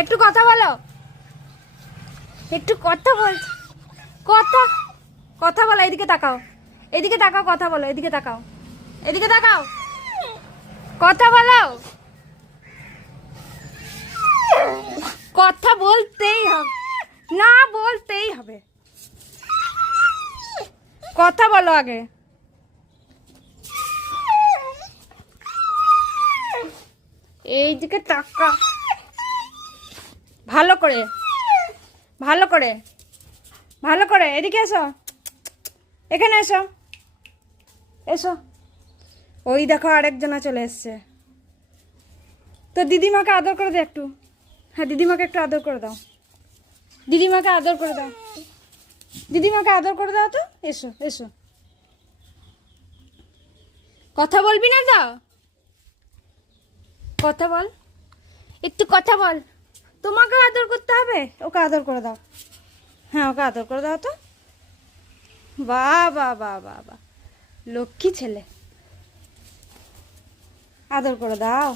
একটু কথা বলো, একটু কথা বল, কথা কথা বলো। এদিকে তাকাও, এদিকে তাকাও, কথা বলো, এদিকে তাকাও, এদিকে তাকাও, কথা বলো। কথা বলতেই হবে, না বলতেই হবে, কথা বলো আগে। এইদিকে তাকা, ভালো করে, ভালো করে, ভালো করে। এদিকে এসো, এখানে এসো, এসো। ওই দেখো আরেকজনা চলে এসছে। তো দিদিমাকে আদর করে দাও একটু। হ্যাঁ, দিদিমাকে একটু আদর করে দাও, দিদিমাকে আদর করে দাও, দিদিমাকে আদর করে দাও তো। এসো এসো, কথা বলবি না তো? কথা বল, একটু কথা বল। তোমাকে আদর করতে হবে, ওকে আদর করে দাও। হ্যাঁ, ওকে আদর করে দাও তো। বাহ বাহ বাহ বাহ বাহ, লক্ষ্মী ছেলে, আদর করে দাও।